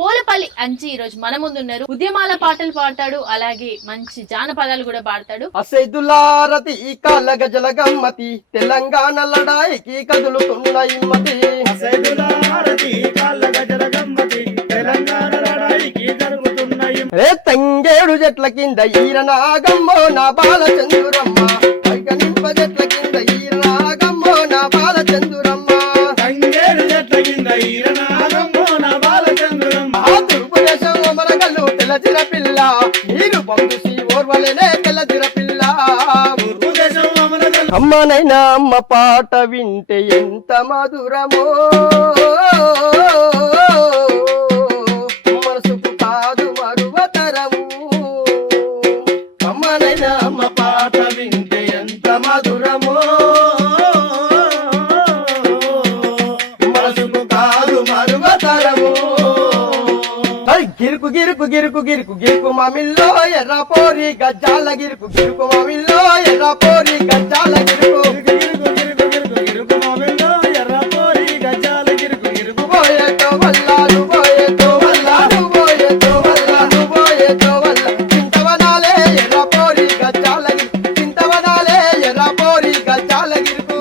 పోలపల్లి అంచి ఈ రోజు మన ముందున్నారు. ఉద్యమాల పాటలు పాడతాడు, అలాగే మంచి జానపదాలు కూడా పాడతాడు. అసైదులారతి ఈ కాళ్ళ గజల గమ్మతి తెలంగాణ లడాయికి కదులుతున్న ఇమ్మతి. అసైదులారతి ఈ కాళ్ళ గజల గమ్మతి తెలంగాణ లడాయికి జరుగుతున్న రే తంగేడు చెట్ల కింద ఈరనాగమ్మో నా బాల చందురమ్మ. నింప చెట్ల కింద ఈరనాగమ్మో నా బాల చందురమ్మ. తంగేడు చెట్ల కింద ఈరనాగమ్మో నా బాల చందురమ్మ. ఆ తూర్పు దేశం అమరగల్లు తెల్లజిర పిల్ల, నీరు పంపుసి ఓర్వలేనే తెల్లజిర పిల్ల. తూర్పు దేశం అమరగల్లు అమ్మనైనా అమ్మ పాట వింటే ఎంత మధురమో, మనసుకు కాదు మరువతరము. అమ్మనైనా అమ్మ పాట వింటే ఎంత మధురమో, మనసుకు కాదు మరువతరము. గిరుకు గిరుకు గిరుకు గిరుకు గిరుకు మామిల్లో ఎర్ర పోరి గజ్జాల గిరుకు గిరుకు మామిల్లో ఎర్ర పోరి గజ్జాల గిరుకు. గిరుకు గిరుకు గిరుకు గిరుకు మామిల్లో ఎర్ర పోరి గజ్జాల గిరుకు గిరుకు. పోయేతో వల్ల నువ్వోయేతో వల్ల నువ్వోయేతో వల్ల నువ్వోయేతో వల్ల చింతవనాలే ఎర్ర పోరి గజ్జాల గిరుకు. చింతవనాలే ఎర్ర పోరి గజ్జాల గిరుకు.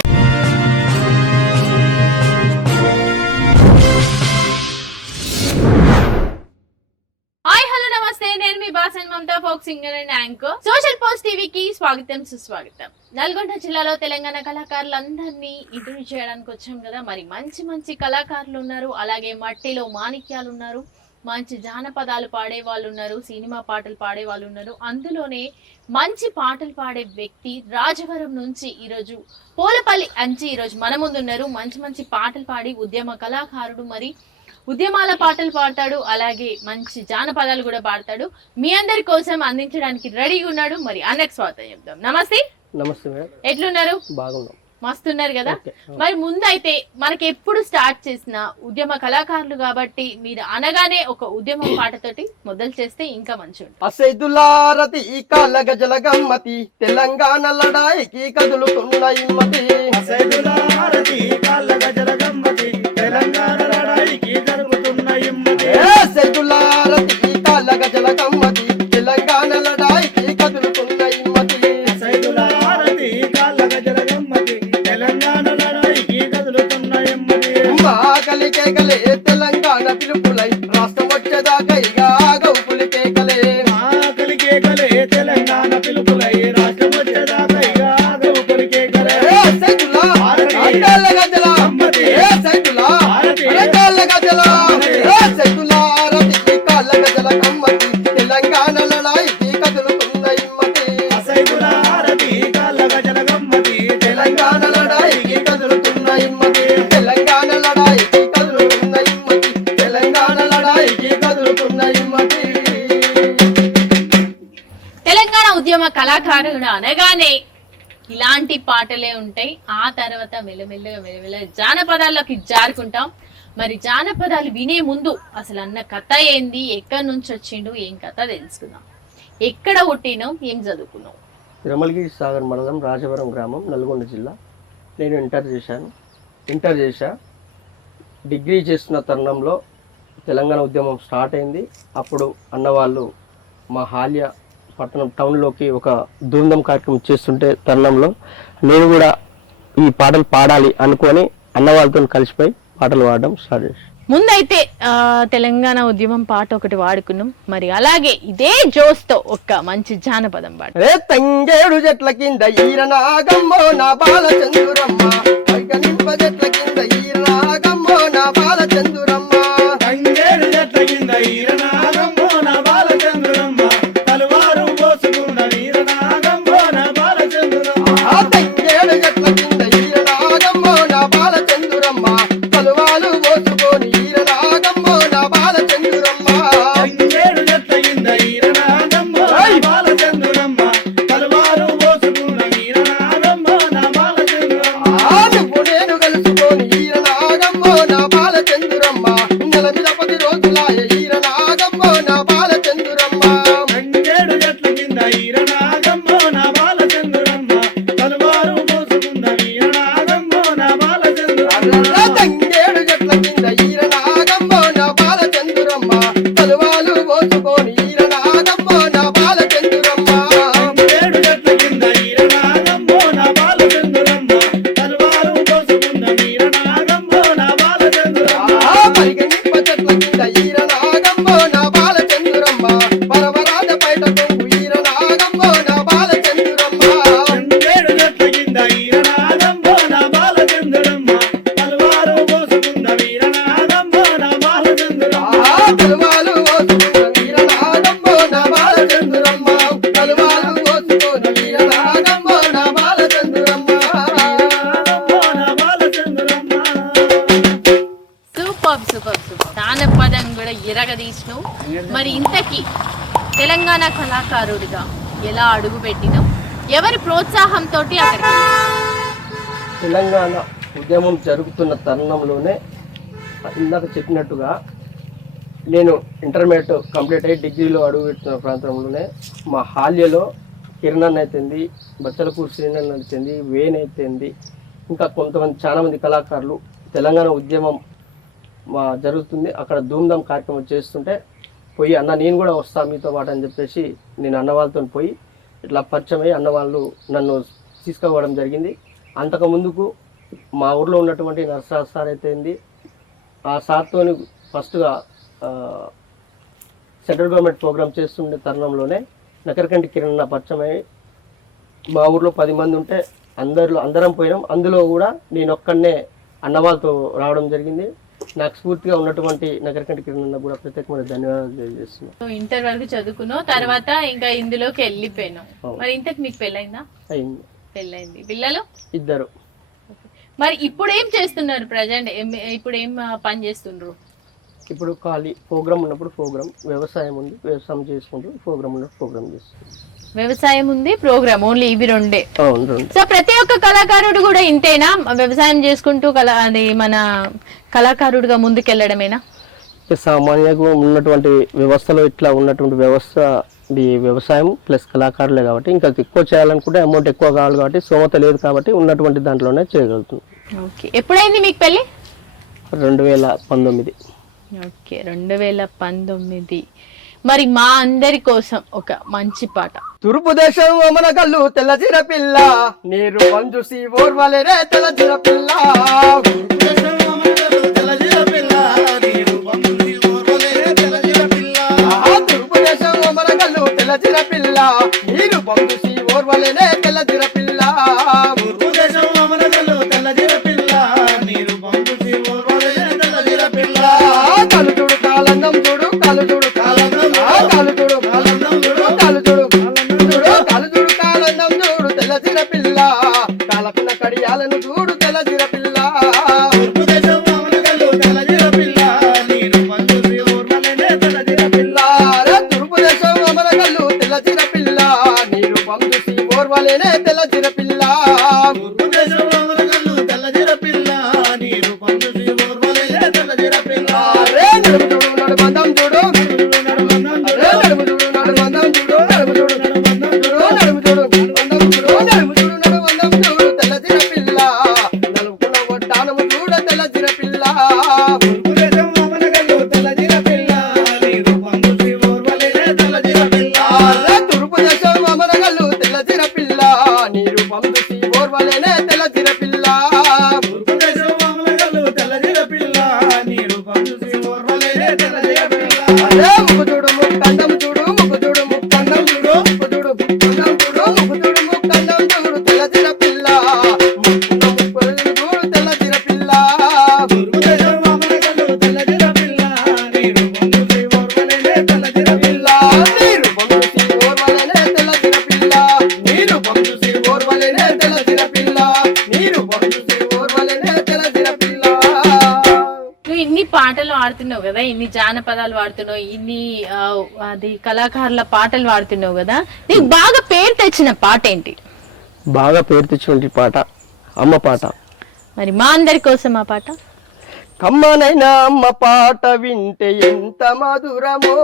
హాయ్ హలో నమస్తే, నేను మీ Basan Mamata, folk singer and anchor. Social post టీవీకి స్వాగతం సుస్వాగతం. నల్గొండ జిల్లాలో తెలంగాణ కళాకారులందరినీ ఇంటర్వ్యూ చేయడానికి వచ్చాం కదా. మరి మంచి మంచి కళాకారులు ఉన్నారు, అలాగే మట్టిలో మాణిక్యాలు ఉన్నారు, మంచి జానపదాలు పాడే వాళ్ళు ఉన్నారు, సినిమా పాటలు పాడే వాళ్ళు ఉన్నారు. అందులోనే మంచి పాటలు పాడే వ్యక్తి రాజవరం నుంచి ఈరోజు పోలపల్లి అంచి ఈరోజు మన ముందున్నారు. మంచి మంచి పాటలు పాడి ఉద్యమ కళాకారుడు, మరి ఉద్యమాల పాటలు పాడతాడు, అలాగే మంచి జానపదాలు కూడా పాడతాడు. మీ అందరి కోసం అందించడానికి రెడీగా ఉన్నాడు. మరి అన్నకు స్వాగతం చెప్తాం. నమస్తే. నమస్తే మేడం. ఎట్లున్నారు? బాగున్నాం. మస్తున్నారు కదా. మరి ముందైతే మనకి ఎప్పుడు స్టార్ట్ చేసిన ఉద్యమ కళాకారులు కాబట్టి మీరు అనగానే ఒక ఉద్యమం పాటతోటి మొదలు చేస్తే ఇంకా మంచి ఉంటుంది. అసైదులారతి ఈ కాళ్ళ గజల గమ్మతి తెలంగాణ లడాయికి కదులుతున్న ఇమ్మతి. అసైదులారతి ఈ కాళ్ళ గజల గమ్మతి తెలంగాణ లడాయికి జరుగుతున్న ఇమ్మతి. అసైదులారతి ఈ కాళ్ళ గజల గమ్మతి తెలంగాణ లడాయికి కదులుతున్న ఇమ్మతి. అసైదులారతి ఈ కాళ్ళ గజల గమ్మతి తెలంగాణ లడాయికి కదులుతున్న ఇమ్మతి. మా కలికేకలే తెలంగాణ పిలుపులై రాష్ట్రం వచ్చేదాకా ఇక ఆగవుపులి కేకలే. మా కలికేకలే తెలంగాణ పిలుపులై రాష్ట్రం వచ్చేదాకా ఇక ఆగవుపులి కేకలే. సైదులా కాళ్ళ గజల గమ్మతి. సైదులా భారతి. కాళ్ళ గజల సైదులారతి ఈ కాళ్ళ గజల గమ్మతి తెలంగాణ లడాయికి కదులుతున్న ఇమ్మతి. అసైదులారతి ఈ కాళ్ళ గజల గమ్మతి తెలంగాణ లడాయికి కదులుతున్న ఇమ్మతి. తెలంగాణ లడాయికి కదులుతున్న ఇమ్మతి. తెలంగాణ లడాయికి కదులుతున్న ఇమ్మతి. తెలంగాణ ఉద్యమ కళాకారుడు అనగానే ఇలాంటి పాటలే ఉంటాయి. ఆ తర్వాత మెల్లమెల్లగా జానపదాల్లోకి జారుకుంటాం. మరి జానపదాలు వినే ముందు అసలు అన్న కథ ఏంది, ఎక్కడి నుంచి వచ్చిండు, ఏం కథ తెలుసుకుందాం. ఎక్కడ పుట్టినావు, ఏం చదువుకున్నావు? తిరుమలగిరి సాగర్ మండలం రాజవరం గ్రామం నల్గొండ జిల్లా. నేను ఇంటర్ చేశా. డిగ్రీ చేస్తున్న తరుణంలో తెలంగాణ ఉద్యమం స్టార్ట్ అయింది. అప్పుడు అన్నవాళ్ళు మా హాల్య పట్టణం టౌన్లోకి ఒక ధూమ్ధాం కార్యక్రమం చేస్తుంటే తరుణంలో నేను కూడా ఈ పాటలు పాడాలి అనుకొని అన్నవాళ్ళతో కలిసిపోయి పాటలు పాడడం స్టార్ట్ చేశాను. ముందైతే తెలంగాణ ఉద్యమం పాట ఒకటి వాడుకున్నాం. మరి అలాగే ఇదే జోస్తో ఒక మంచి జానపదం పాట. రే తంగేడు చెట్ల కింద ఈరనాగమ్మో నా బాల చందురమ్మ. నింప చెట్ల కింద ఈరనాగమ్మో నా బాల చందురమ్మ. తంగేడు చెట్ల కింద ఈరనాగమ్మో నా బాల చంద్రమ్మ. తలవారు పోసుకున్న వీరనాగమ్మో నా బాల చంద్రమ్మ. ఆ తంగేడు చెట్ల కింద ఈరనాగమ్మో నా బాల చందురమ్మ. తలువాలు పోసుకొని ఈరనాగమ్మో నా బాల చందురమ్మ. తంగేడు చెట్ల కింద ఈరనాగమ్మో నా బాల చంద్రమ్మ. తలవారు పోసుకున్న వీరనాగమ్మో నా బాల చంద్రమ్మ. ఆ నువ్వు నేను కలుసుకొని ఈరనాగమ్మో నా బాల చందురమ్మ. కలువాలు పోసుకున్న వీరనాగమ్మో నా బాలచంద్రమ్మ కలువాలు పోసుకున్న వీరనాగమ్మో నా బాలచంద్రమ్మ. సూపర్ సూపర్ సూపర్ జానపదం కూడా ఇరగదీసినావు. మరి ఇంతకీ తెలంగాణ కళాకారుడిగా ఎలా అడుగు పెట్టినావు? ఎవరి ప్రోత్సాహంతో అక్కడికి? తెలంగాణ ఉద్యమం జరుగుతున్న తరుణంలోనే ఇందాక చెప్పినట్టుగా నేను ఇంటర్మీడియట్ కంప్లీట్ అయ్యి డిగ్రీలో అడుగుపెడుతున్న ప్రాంతంలోనే మా హాల్యలో కిరణ్ అయితేంది, బచ్చలకూరు శ్రీనన్ అయితేంది, వేణ్ అయితేంది, ఇంకా కొంతమంది చాలామంది కళాకారులు తెలంగాణ ఉద్యమం జరుగుతుంది అక్కడ ధూమ్ధామ్ కార్యక్రమం చేస్తుంటే పోయి అన్న నేను కూడా వస్తా మీతో పాటు అని చెప్పేసి నేను అన్న వాళ్ళతో పోయి ఇట్లా పరిచయం అయ్యి అన్న వాళ్ళు నన్ను తీసుకుపోవడం జరిగింది. అంతకు ముందుకు మా ఊర్లో ఉన్నటువంటి నరసరాజు సార్ అయితేంది, ఆ సార్తో ఫస్ట్గా సెంట్రల్ గవర్నమెంట్ ప్రోగ్రామ్ చేస్తుండే తరుణంలోనే నకరకంటి కిరణ్ పరిచయం అయ్యి మా ఊర్లో 10 మంది ఉంటే అందరం పోయినాం. అందులో కూడా నేను ఒక్కడనే అన్నవాళ్ళతో రావడం జరిగింది. నాకు స్ఫూర్తిగా ఉన్నటువంటి నగరకంటి కిరణ్ కూడా ప్రత్యేకమైన ధన్యవాదాలు తెలియజేస్తున్నాను. ఇంటర్ వరకు చదువుకున్నావు, తర్వాత ఇంకా ఇందులోకి వెళ్ళిపోయినావు. మరి ఇంతకు నీకు పెళ్ళైందా? అయింది. పెళ్ళైంది. పిల్లలు? 2. మరి ఇప్పుడు ఏం చేస్తున్నారు? ప్రజెంట్ ఇప్పుడు ఏం పని చేస్తుండ్రు? ఇప్పుడు ఖాళీ ప్రోగ్రామ్ ఉన్నప్పుడు ప్రోగ్రామ్, వ్యవసాయం ఉంది వ్యవసాయం చేసుకుంటూ, ప్రోగ్రామ్ ఉన్నప్పుడు ప్రోగ్రామ్ చేస్తుంది. వ్యవసాయం ఉంది, ప్రోగ్రామ్, ఓన్లీ ఇవి రెండే. అవును. సో ప్రతి ఒక్క కళాకారుడు కూడా ఇంతేనా? వ్యవసాయం చేసుకుంటూ అది మన కళాకారుడిగా ముందుకెళ్ళడమేనా? సామాన్యంగా ఉన్నటువంటి వ్యవస్థలో ఇట్లా ఉన్నటువంటి వ్యవస్థ వ్యవసాయం ప్లస్ కళాకారులే కాబట్టి ఇంకా ఎక్కువ చేయాలనుకుంటే అమౌంట్ ఎక్కువ కావాలి కాబట్టి స్తోమత లేదు కాబట్టి ఉన్నటువంటి దాంట్లోనే చేయగలుగుతుంది. ఓకే. ఎప్పుడైంది మీకు పెళ్ళి? 2019. ఓకే, 2019. మరి మా అందరి కోసం ఒక మంచి పాట. తూర్పు దేశం మన కళ్ళు తెల్లజిర పిల్ల, నీరు పంజుసి ఓర్వలేరే తెల్లజిర పిల్ల. తూర్పు దేశం మన కళ్ళు తెల్లజిర పిల్ల, నీరు పంజుసి ఓర్వలేరే తెల్లజిర పిల్ల. తూర్పు దేశం మన కళ్ళు తెల్లజిర పిల్ల, నీరు పంజుసి ఓర్వలేరే తెల్లజిర పిల్ల. తూర్పు దేశం మన కళ్ళు తెల్లజిర పిల్ల, నీరు పంజుసి ఓర్వలేరే తెల్లజిర పిల్ల. కలు చూడు కాలందం చూడు, కలు చూడు కాలందం, కలు చూడు కాలందం చూడు, కలు చూడు కలుజుడు కాలందం చూడు తెల్లజిర పిల్ల, కాలకున్న కడియాలను చూడు తెల్లజిర పిల్ల. తూర్పు దేశం మన కళ్ళు తెల్లజిర పిల్ల, నీరు పంజుసి ఓర్వలేరే తెల్లజిర పిల్ల. తూర్పు దేశం మన కళ్ళు తెల్లజిర పిల్ల, నీరు పంజుసి ఓర్వలేరే తెల్లజిర పిల్ల. తూర్పు దేశం మన కళ్ళు తెల్లజిర పిల్ల, నీరు పంజుసి ఓర్వలేరే తెల్లజిర పిల్ల. నడుము చూడు నడుమందం చూడు, నడుము చూడు నడుమందం చూడు, నడుము చూడు నడుము చూడు నడుమందం చూడు తెల్లజిర పిల్ల, నలుపుకున్న వడ్డానము చూడ తెల్లజిర పిల్ల. తూర్పు దేశం మన కళ్ళు తెల్లజిర పిల్ల, నీరు పంజుసి ఓర్వలేరే తెల్లజిర పిల్ల. తూర్పు దేశం మన కళ్ళు తెల్లజిర పిల్ల, నీరు పంజుసి ఓర్వలేరే తెల్లజిర పిల్ల. తూర్పు దేశం మన కళ్ళు తెల్లజిర పిల్ల, నీరు పంజుసి ఓర్వలేరే తెల్లజిర పిల్ల. ముక్కు చూడు ముక్కందం చూడు, ముక్కు చూడు ముక్కందం చూడు, ముక్కు చూడు ముక్కందం చూడు, ముక్కు చూడు ముక్కందం చూడు తెల్లజిర పిల్ల, ముక్కున్న ముక్కులు చూడు తెల్లజిర పిల్ల. తూర్పు దేశం మన కళ్ళు తెల్లజిర పిల్ల, నీరు పంజుసి ఓర్వలేరే తెల్లజిర పిల్ల. నీరు పంజుసి ఓర్వలేరే తెల్లజిర పిల్ల, నీరు పంజుసి ఓర్వలేరే తెల్లజిర పిల్ల, నీరు పంజుసి ఓర్వలేరే తెల్లజిర పిల్ల. నువ్వు ఇన్ని పాటలు వాడుతున్నావు కదా, ఇన్ని జానపదాలు వాడుతున్నావు, ఇన్ని అది కళాకారుల పాటలు వాడుతున్నావు కదా, నీకు బాగా పేరు తెచ్చిన పాట ఏంటి? బాగా పేరు తెచ్చినటువంటి పాట అమ్మ పాట. మరి మా అందరి కోసం ఆ పాట. కమ్మనైనా అమ్మ పాట వింటే ఎంత మధురమో,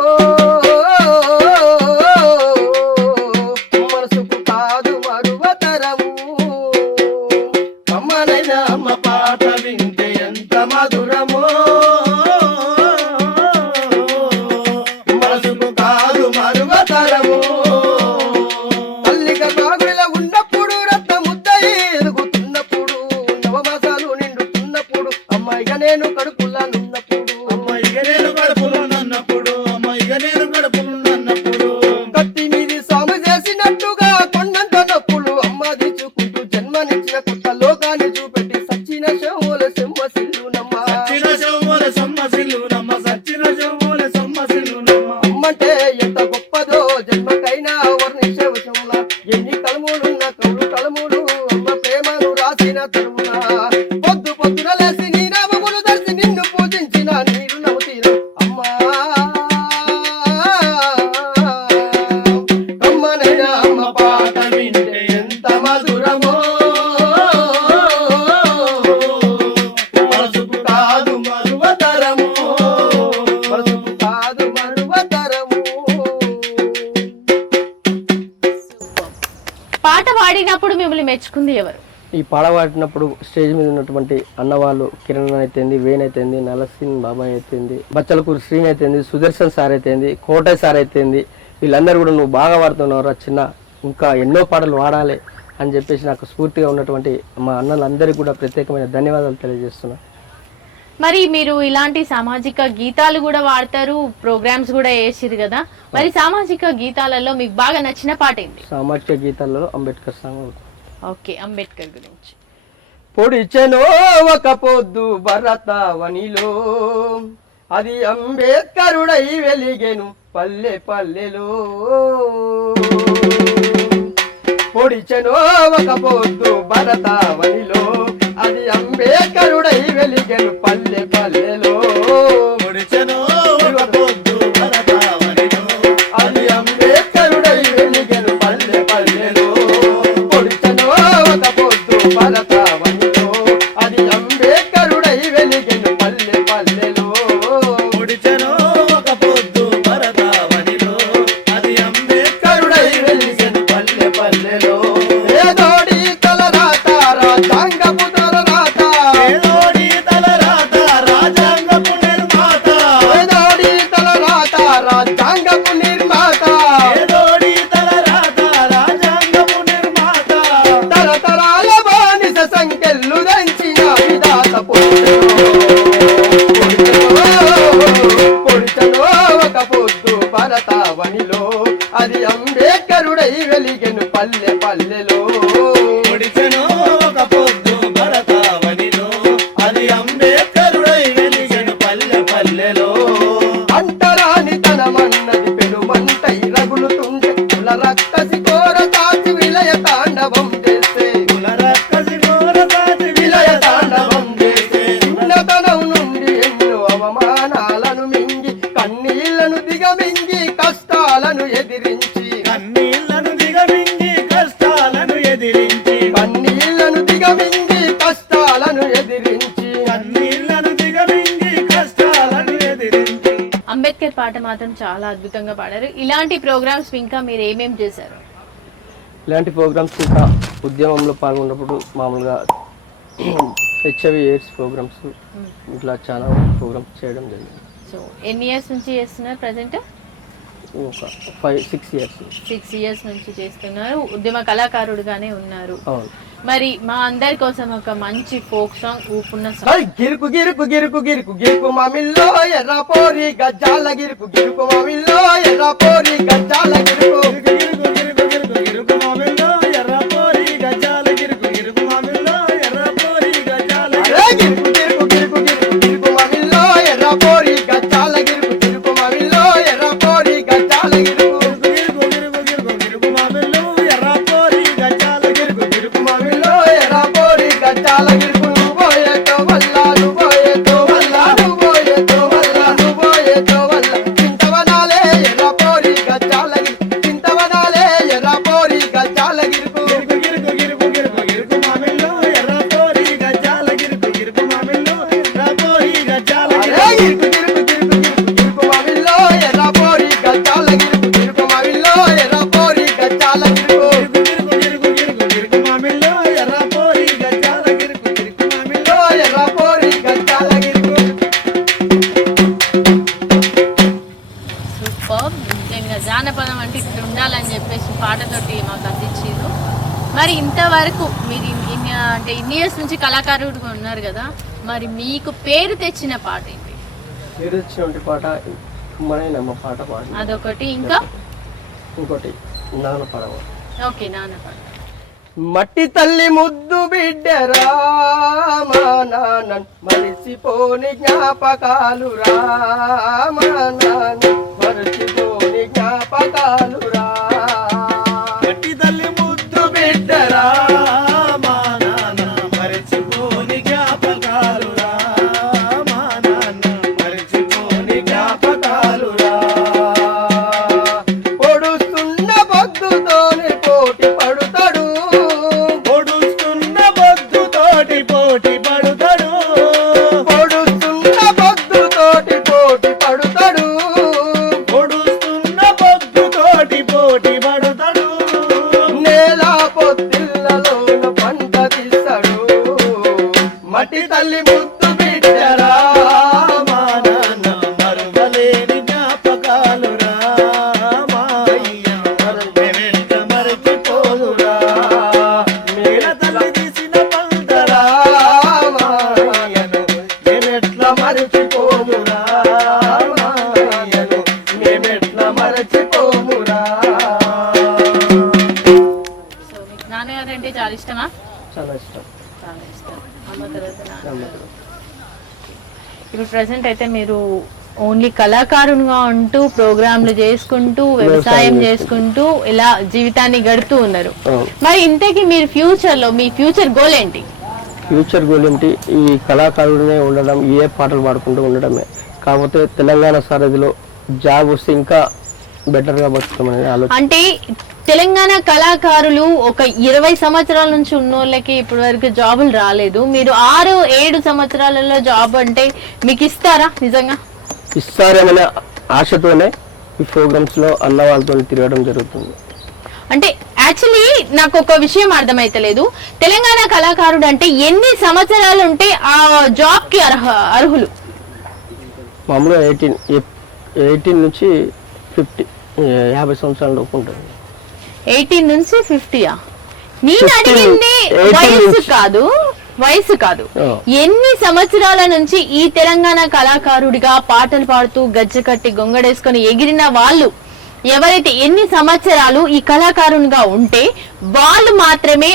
మనసుకు కాదు మరువతరము. కమ్మనైనా అమ్మ పాట వింటే ఎంత మధురమో, మనసుకు కాదు మరువతరము. తల్లిగా బాగులో ఉన్నప్పుడు రత్న ముద్దై ఎదుగుతున్నప్పుడు, నవమాసాలు నిండుతున్నప్పుడు, అమ్మాయిగా నేను కడుపులానున్నప్పుడు, అమ్మాయిగా నేను కడుపులో నన్నప్పుడు, అమ్మాయిగా నేను కడుపులో నన్నప్పుడు, అమ్మంటే ఎంత గొప్పదో జన్మకైనా వర్ణించవసంలా ఎన్ని కలములున్న కవులు కలములు అమ్మ ప్రేమను రాసిన తరుమున పొద్దు పొద్దున లేసి నీ నామములు దర్శి నిన్ను పూజించిన నీరు నవ్వుతీరా అమ్మా కమ్మనైనా అమ్మ పాట వింటే ఎంత మధురమో మనసుకు కాదు మరువతరము మనసుకు కాదు మరువతరము. పాట పాడినప్పుడు మిమ్మల్ని మెచ్చుకుంది ఎవరు? ఈ పాట పాడినప్పుడు స్టేజ్ మీద ఉన్నటువంటి అన్నవాళ్ళు కిరణ్ అయితేంది, వేణ్ అయితేంది, నలసింగ్ బాబాయ్ అయితేంది, బచ్చలకూరు శ్రీని అయితేంది, సుదర్శన్ సార్ అయితేంది, కోటయ్య సార్ అయితేంది, వీళ్ళందరూ కూడా నువ్వు బాగా పాడుతున్నావు చిన్న, ఇంకా ఎన్నో పాటలు వాడాలి అని చెప్పేసి నాకు స్ఫూర్తిగా ఉన్నటువంటి మా అన్నలందరికీ కూడా ప్రత్యేకమైన ధన్యవాదాలు తెలియజేస్తున్నా. మరి మీరు ఇలాంటి సామాజిక గీతాలు కూడా వాడతారు, ప్రోగ్రామ్స్ కూడా వేసిరు కదా, మరి సామాజిక గీతాలలో మీకు బాగా నచ్చిన పాట ఏంటి? సామాజిక గీతాలలో అంబేద్కర్ సాంగ్. ఓకే, అంబేద్కర్ గురించి. పొడిచెనో ఒక పొద్దు భరతవనిలో అది అంబేద్కరుడై వెలిగెను పల్లె పల్లెలో. పొడిచెనో ఒక పొద్దు భరతవనిలో అది అంబేద్కరుడై వెలిగెను పల్లె పల్లెలో. పొడిచెనో ఒక పొద్దు భరతవనిలో అది అంబేద్కరుడై వెలిగెను పల్లె పల్లెలో. పొడిచెనో ఒక పొద్దు భరతవనిలో అది అంబేద్కరుడై వెలిగెను పల్లె పల్లెలో. పొడిచెనో ఒక పొద్దు భరతవనిలో అది అంబేద్కరుడై వెలిగెను పల్లె పల్లెలో. ఏదోడి తలరాత రాజ్యాంగపు తలరాత ఏదోడి తలరాత రాజ్యాంగపు నిర్మాత ఏదోడి తలరాత రాజ్యాంగపు నిర్మాత ఏదోడి తలరాత రాజ్యాంగపు నిర్మాత తరతరాల బానిస సంఖ్యలు దంచిన విధాత పొడిచనో ఒక పొద్దు భరతవనిలో అది అంబేద్కరుడై వెలిగెను పల్లె పల్లెలో. పొడిచెనో ఒక పొద్దు భరతవనిలో అది అంబేద్కరుడై వెలిగెను పల్లె పల్లెలో. అంటరాని తనమన్నది పెనుమంటై రగులుతుండే కుల రక్కసి కోర తాచి విలయ తాండవం చేస్తే కుల రక్కసి కోర తాచి విలయ తాండవం చేస్తే ఉన్నతనం నుండి ఎన్నో అవమానాలను మింగి కన్నీళ్లను దిగమింగి కష్టాలను ఎదిరించి కన్నీళ్లను దిగమింగి కష్టాలను ఎదిరించి కన్నీళ్లను దిగమింగి కష్టాలను ఎదిరించి కన్నీళ్లను దిగమింగి కష్టాలను ఎదిరించి అంబేద్కర్ పాట మాత్రం చాలా అద్భుతంగా పాడారు. ఇలాంటి ప్రోగ్రామ్స్ ఇంకా మీరు ఏమేం చేశారు? ఇలాంటి ప్రోగ్రామ్స్ ఇంకా ఉద్యమంలో పాల్గొన్నప్పుడు మామూలుగా హెచ్ఐవి ఎయిడ్స్ ప్రోగ్రామ్స్ ఇట్లా చాలా ప్రోగ్రామ్స్ చేయడం జరిగింది. సో ఎన్ని ఇయర్స్ నుంచి చేస్తున్నారు ప్రజెంట్? ఒక 5-6 years. 6 years నుంచి చేస్తున్నారు, ఉద్యమ కళాకారుడుగానే ఉన్నారు. అవును. మరి మా అందరి కోసం ఒక మంచి ఫోక్ సాంగ్, ఊపున్న ఐ సాంగ్. గిరుకు గిరుకు గిరుకు గిరుకు గిరుకు మామిల్లో ఎర్ర పోరి గజ్జాల గిరుకు గిరుకు మామిల్లో ఎర్ర పోరి గజ్జాల గిరుకు గిరుకు గిరుకు గిరుకు గిరుకు మామిల్లో ఎర్ర పోరి గజాల గిరుకు గిరుకు మామిల్లో ఎర్ర పోరి గజాల అరే గిరుకు గిరుకు గిరుకు గిరుకు గిరుకు మామిల్లో ఎర్ర పోరి గజ్జాల గిరుకు గిరుకు మామిల్లో ఎర్ర పోరి గజ్జాల గిరుకు గిరుకు గిరుకు గిరుకు గిరుకు మామిల్లో ఎర్ర పోరి గజాల గిరుకు గిరుకు మామిల్లో ఎర్ర పోరి గజ్జాల గిరుకు నువ్వోయేతో వల్ల నువ్వోయేతో వల్ల నువ్వోయేతో వల్ల నువ్వోయేతో వల్ల చింతవనాలే ఎర్ర పోరి గజ్జాల గిరుకు చింతవనాలే ఎర్ర పోరి గజ్జాల గిరుకు గిరుకు గిరుకు గిరుకు గిరుకు గిరుకు మామిల్లో ఎర్ర పోరి గజాల గిరుకు గిరుకు మామిల్లో ఎర్ర పోరి గజాల అరే గిరుకు గిరుకు గిరుకు గిరుకు గిరుకు మామిల్లో ఎర్ర పోరి గజ్జాల గిరుకు గిరుకు మామిల్లో ఎర్ర పోరి గజ్జాల గిరుకు గిరుకు గిరుకు గిరుకు గిరుకు మామిల్లో ఎర్ర పోరి గజాల గిరుకు గిరుకు మామిల్లో ఎర్ర పోరి గజ్జాల గిరుకు. సూపర్. నిజంగా జానపదం అంటే ఇట్లా ఉండాలని చెప్పేసి పాటతోటి మాకు అందించారు. మరి ఇంతవరకు మీరు అంటే ఇన్ని ఇయర్స్ నుంచి కళాకారుడుగా ఉన్నారు కదా, మరి మీకు పేరు తెచ్చిన పాట ఏంటి? పేరు వచ్చినటువంటి పాట మనైనమ్మ పాట పాడి అదొకటి, ఇంకా ఇంకోటి నాన్న పాడవ. ఓకే, నాన్న పాట. మట్టి తల్లి ముద్దు బిడ్డరా మా నాన్న మరిచిపోని జ్ఞాపకాలు రా మా నాన్న మరిచిపోని చాలా ఇష్టం. చాలా ఇష్టం. అమ్మ తర్వాత నాన్న. నమ్మకం. ఇప్పుడు ప్రెసెంట్ అయితే మీరు ఓన్లీ కళాకారునిగా ఉంటూ ప్రోగ్రాంలు చేసుకుంటూ వ్యవసాయం చేసుకుంటూ ఇలా జీవితాన్ని గడుపుతూ ఉన్నారు. అవును. మరి ఇంతకీ మీరు ఫ్యూచర్ లో మీ ఫ్యూచర్ గోల్ ఏంటి? ఫ్యూచర్ గోల్ ఏమిటి? ఈ కళాకారుడినే ఉండడం, ఏ పాటలు పాడుకుంటూ ఉండడమే. కాకపోతే తెలంగాణ సారథిలో జాబ్ వస్తే ఇంకా బెటర్గా బతుకుతామనే ఆలోచన. అంటే తెలంగాణ కళాకారులు ఒక 20 సంవత్సరాల నుంచి ఉన్నోళ్ళకి ఇప్పటి వరకు జాబులు రాలేదు. మీరు 6-7 సంవత్సరాలలో జాబ్ అంటే మీకు ఇస్తారా? నిజంగా ఇస్తారేమనే ఆశతోనే ఈ ప్రోగ్రామ్స్ లో అన్న వాళ్ళతో తిరగడం జరుగుతుంది. అంటే యాక్చువల్లీ నాకు ఒక విషయం అర్థమైతలేదు. తెలంగాణ కళాకారుడు అంటే ఎన్ని సంవత్సరాలు ఉంటే ఆ జాబ్ కి అర్హులు? మామూలుగా 18 నుంచి 50 50 సంవత్సరాల లోపు ఉంటుంది. 18 నుంచి 50యా? నేను 15, అడిగింది 18 వయసు కాదు. Oh. ఎన్ని సంవత్సరాల నుంచి ఈ తెలంగాణ కళాకారుడిగా పాటలు పాడుతూ గజ్జె కట్టి గొంగడేసుకొని ఎగిరిన వాళ్ళు ఎవరైతే ఎన్ని సంవత్సరాలు ఈ కళాకారునిగా ఉంటే వాళ్ళు మాత్రమే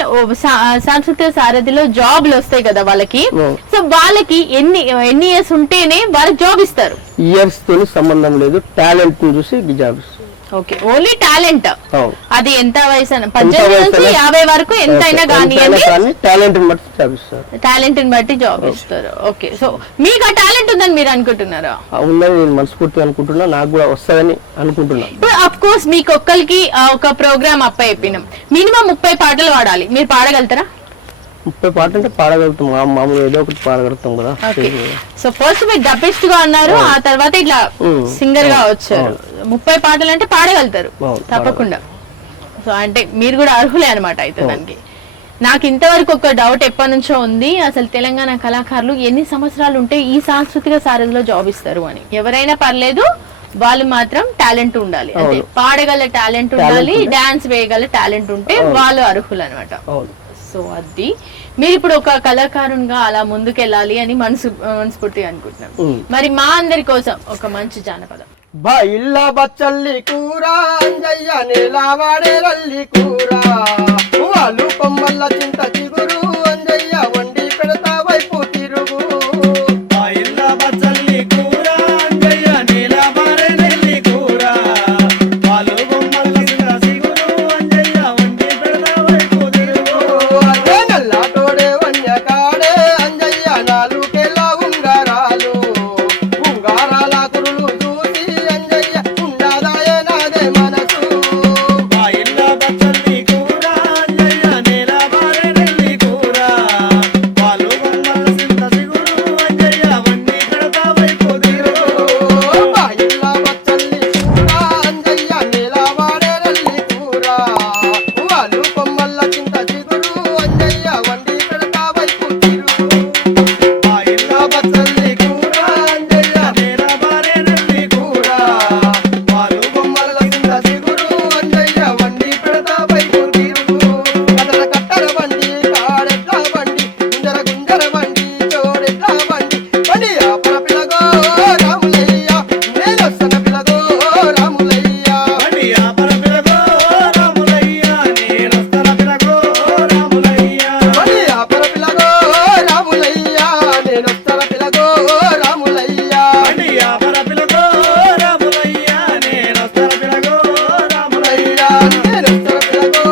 సాంస్కృతిక సారథిలో జాబ్లు వస్తాయి కదా వాళ్ళకి. సో వాళ్ళకి ఎన్ని ఇయర్స్ ఉంటేనే వాళ్ళకి జాబ్ ఇస్తారు? ఇయర్స్ తో సంబంధం లేదు, టాలెంట్ ని చూసి జాబ్ ఇస్తారు. Okay, only talent. అవును. అది ఎంత వయసు 18 నుంచి 50 వరకు ఎంతైనా కానివ్వండి, టాలెంట్ ని బట్టి జాబ్ ఇస్తారు. టాలెంట్ ని బట్టి జాబ్ ఇస్తారు. ఓకే, సో మీకు ఆ టాలెంట్ ఉందని మీరు అనుకుంటున్నారా? ఉందని నేను మనస్ఫూర్తిగా అనుకుంటున్నా, నాకు కూడా వస్తుందని అనుకుంటున్నా. ఇప్పుడు అఫ్ కోర్స్ మీకు ఒక్కరికి ఒక ప్రోగ్రామ్ చెప్పినాం, మినిమం 30 పాటలు పాడాలి. మీరు పాడగలుగుతారా? 30 పాటలు అంటే పాడగలుగుతాం, మామూలుగా ఏదో ఒకటి పాడగలుగుతాం కదా. సో ఫస్ట్ మీరు డబ్బిస్ట్ గా ఉన్నారు, ఆ తర్వాత ఇట్లా సింగర్ గా వచ్చారు. 30 పాటలు అంటే పాడగలుగుతారు తప్పకుండా. సో అంటే మీరు కూడా అర్హులే అనమాట అయితే దానికి. నాకు ఇంతవరకు ఒక డౌట్ ఎప్పటి నుంచో ఉంది, అసలు తెలంగాణ కళాకారులు ఎన్ని సంవత్సరాలు ఉంటే ఈ సాంస్కృతిక సారథిలో జాబ్ ఇస్తారు అని. ఎవరైనా పర్లేదు, వాళ్ళు మాత్రం టాలెంట్ ఉండాలి, అంటే పాడగల టాలెంట్ ఉండాలి, డాన్స్ వేయగల టాలెంట్ ఉంటే వాళ్ళు అర్హులు అనమాట. సో అది మీరు ఇప్పుడు ఒక కళాకారునిగా అలా ముందుకెళ్ళాలి అని మనస్ఫూర్తిగా అనుకుంటున్నాం. మరి మా అందరి కోసం ఒక మంచి జానపదం. బాయిల్ల బచ్చల్లి కూర అంజయ్య నేలవాడే రల్లి కూర, వాళ్ళు కొమ్మల్ల చింత చిగురు అంజయ్య వండి పెడతా వైపు తిరుగు. బాయిల్ల బచ్చల్లి కూర అంజయ్య నీలవాడే రల్లి కూర, వాళ్ళు కొమ్మల్ల చింత చిగురు అంజయ్య వండి పెడతా వైపు తిరుగు. అదే నల్లటోడే వన్యకాడే అంజయ్య నాలుకేళ్ళ ఉంగరాలు, ఉంగరాల కురులు చూసి అంజయ్య ఉండదాయే నాదే మనసు. బాయిల్ల బచ్చల్లి కూర అంజయ్య నీలవాడే రల్లి కూర, వాళ్ళు కొమ్మల్ల చింత చిగురు అంజయ్య వండి పెడతా వైపు తిరుగు. బాయిల్ల బచ్చల్లి కూర అంజయ్య నేలవాడే రల్లి కూర, వాళ్ళు కొమ్మల్ల చింత చిగురు అంజయ్య వండి పెడతా వైపు తిరుగు. బాయిల్ల బచ్చల్లి కూర అంజయ్య నీలవాడే రల్లి కూర, వాళ్ళు కొమ్మల్ల చింత చిగురు అంజయ్య వండి పెడతా వైపు తిరుగు. కట్టర కట్టర బండి కాడెట్ల బండి, గుంజర గుంజర బండి చోడెట్ల బండి, బండి ఆపర పిలగో రాములయ్య, నేనొస్తన పిలగో రాములయ్య. బండి ఆపర పిలగో రాములయ్య, నేనొస్తన పిలగో రాములయ్య. బండి ఆపర పిలగో రాములయ్య, నేనొస్తన పిలగో రాములయ్య. బండి ఆపర పిలగో రాములయ్య, నేనొస్తన పిలగో రాములయ్య. నేనొస్తన పిలగో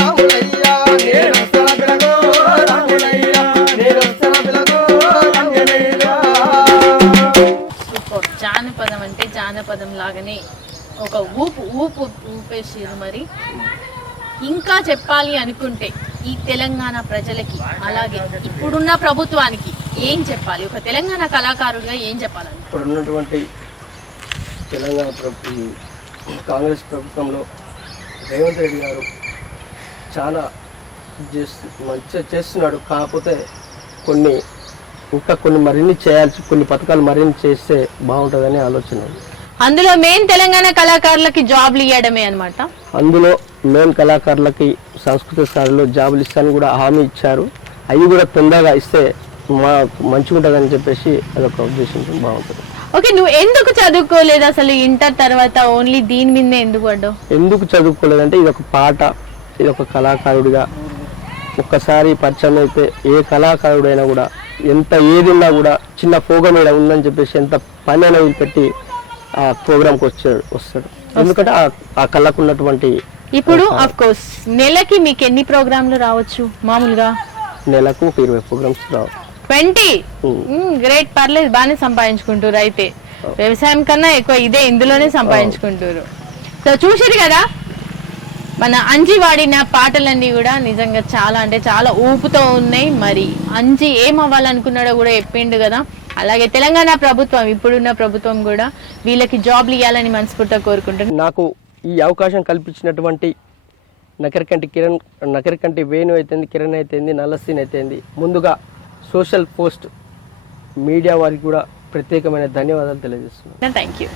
రాములయ్య, నేనొస్తన పిలగో రాములయ్య, నేనొస్తన పిలగో రాములయ్య. సూపర్. జానపదం అంటే జానపదం లాగానే ఒక ఊపేసారు. మరి ఇంకా చెప్పాలి అనుకుంటే ఈ తెలంగాణ ప్రజలకి, అలాగే ఇప్పుడున్న ప్రభుత్వానికి ఏం చెప్పాలి? ఒక తెలంగాణ కళాకారుడిగా ఏం చెప్పాలని? ఇప్పుడు ఉన్నటువంటి తెలంగాణ కాంగ్రెస్ ప్రభుత్వంలో రేవంత్ రెడ్డి గారు చాలా మంచిగా చేస్తున్నాడు. కాకపోతే కొన్ని మరిన్ని చేయాల్సి, కొన్ని పథకాలు మరిన్ని చేస్తే బాగుంటుందని ఆలోచన. అందులో మెయిన్ తెలంగాణ కళాకారులకి జాబ్లు ఇవ్వడమే అన్నమాట. అందులో మెయిన్ కళాకారులకి సాంస్కృతిక సారథిలో జాబులు ఇస్తానని కూడా హామీ ఇచ్చారు. అవి కూడా తొందరగా ఇస్తే మంచిగా ఉంటుందని చెప్పేసి అదొక ఉద్దేశంతో బాగుంటుంది. ఓకే, నువ్వు ఎందుకు చదువుకోలేదు అసలు? ఇంటర్ తర్వాత ఓన్లీ దీని మీదే ఎందుకు పడ్డావు? ఎందుకు చదువుకోలేదంటే ఇది ఒక పాట, ఇది ఒక కళాకారుడిగా ఒక్కసారి పరిచయం అయితే ఏ కళాకారుడైనా కూడా ఎంత ఏదిన్నా కూడా చిన్న ప్రోగ్రామ్ ఇక్కడ ఉందని చెప్పేసి ఎంత పని అనేది పెట్టి ఆ ప్రోగ్రామ్కి వస్తాడు. ఎందుకంటే ఆ కళకు ఉన్నటువంటి ఇప్పుడు ఆఫ్ కోర్స్ నెలకి మీకు ఎన్ని ప్రోగ్రాంలు రావచ్చు మామూలుగా? నెలకు 20 ప్రోగ్రామ్స్ రావు. 20 గ్రేట్, పర్లేదు, బాగానే సంపాదించుకుంటారు. అయితే వ్యవసాయం కన్నా ఎక్కువ ఇందులోనే సంపాదించుకుంటారు. సో చూసారు కదా, మన అంజి వాడిన పాటలన్నీ కూడా నిజంగా చాలా అంటే చాలా ఊపుతో ఉన్నాయి. మరి అంజి ఏం అవ్వాలనుకున్నాడో కూడా చెప్పిండు కదా. అలాగే తెలంగాణ ప్రభుత్వం, ఇప్పుడున్న ప్రభుత్వం కూడా వీళ్ళకి జాబ్లు ఇవ్వాలని మనస్ఫూర్తిగా కోరుకుంటున్నాను. నాకు ఈ అవకాశం కల్పించినటువంటి నకరికంటి వేణు అయితేంది, కిరణ్ అయితేంది, నల్లసీన్ అయితేంది, ముందుగా సోషల్ పోస్ట్ మీడియా వారికి కూడా ప్రత్యేకమైన ధన్యవాదాలు తెలియజేస్తున్నాను. Thank you.